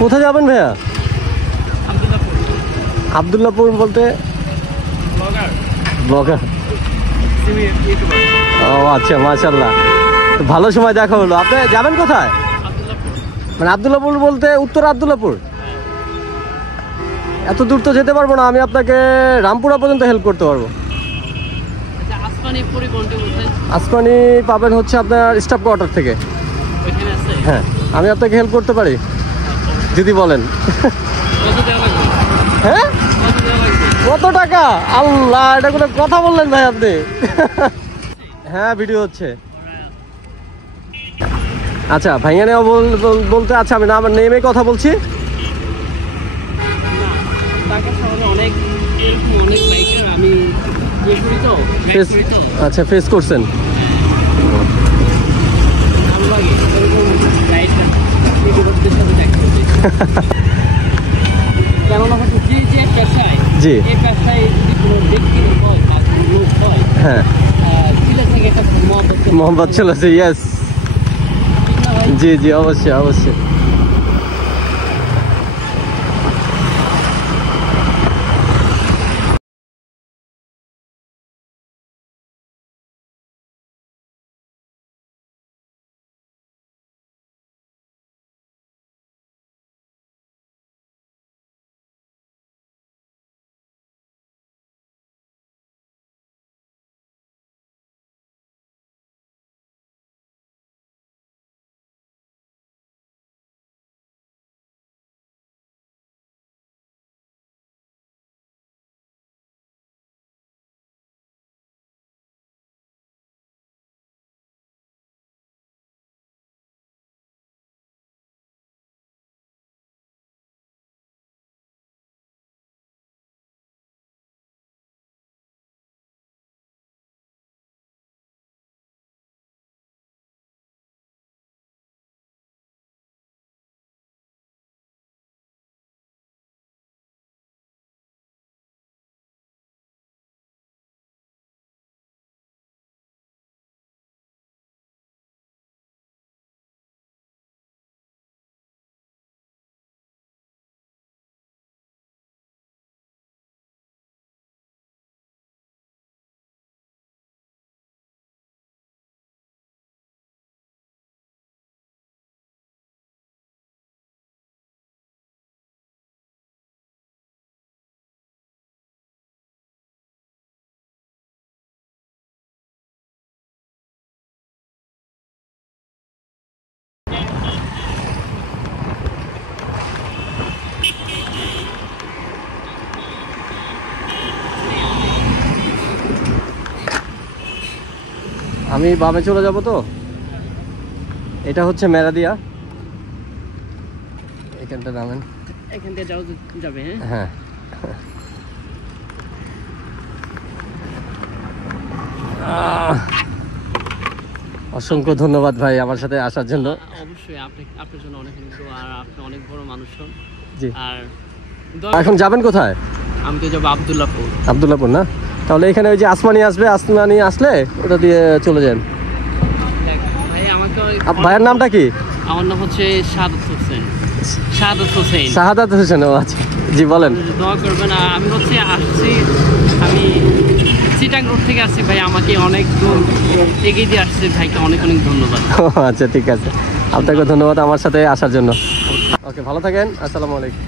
কোথায় যাবেন ভাইয়া? আব্দুল্লাহপুর বলতে ব্লগার। ও আচ্ছা, মাশাআল্লাহ, ভালো সময় দেখা হলো। আপনি যাবেন কোথায়? মানে আব্দুল্লাহপুর বলতে উত্তর আব্দুল্লাহপুর? এত দূর তো যেতে পারবো না, আমি আপনাকে রামপুরা পর্যন্ত হেল্প করতে পারবো। আসমানি পাবেন হচ্ছে আপনার স্টাফ কোয়ার্টার থেকে। হ্যাঁ, আমি আপনাকে হেল্প করতে পারি যদি বলেন। হ্যাঁ, কত টাকা? আল্লাহ, এটা কোনো কথা বললেন ভাই আপনি? হ্যাঁ, ভিডিও হচ্ছে। আচ্ছা, ভাইয়া নেওয়া বলতে, আচ্ছা আমি আমার নেমে কথা বলছি। আচ্ছা, ফেস করছেন। জি, হ্যাঁ, মোহাম্মদ চলেছে। ইয়েস, জি জি, অবশ্যই অবশ্যই। আমি বামে চলে যাব তো। এটা হচ্ছে মেরাদিয়া, এখানটা নামেন, এখান থেকে যাবে। হ্যাঁ, অসংখ্য ধন্যবাদ ভাই আমার সাথে আসার জন্য। অবশ্যই, আপনার জন্য অনেক দোয়া, আর আপনি অনেক বড় মানুষ। জি, আর এখন যাবেন কোথায়? আমি তো যাবো আব্দুল্লাহপুর। আব্দুল্লাহপুর না? তাহলে এখানে ওই যে আসমানি আসবে, আসমানি আসলে ওটা দিয়ে চলে যান। ভাই, আমাকে ভাইয়ের নামটা কি? আমার নাম হচ্ছে শাহাদাত হোসেন। শাহাদাত হোসেন। শাহাদাত হোসেন, ও আচ্ছা, জি বলেন। দোয়া করবেন। আমি হচ্ছে আসছি, আমি চিটাং রোড থেকে আসছি ভাই, আমাকে অনেক দূর এগিয়ে দিয়ে আসছে, ভাইকে অনেক অনেক ধন্যবাদ। আচ্ছা, ঠিক আছে, আপনাকে ধন্যবাদ আমার সাথে আসার জন্য। ওকে, ভালো থাকেন, আসসালামু আলাইকুম।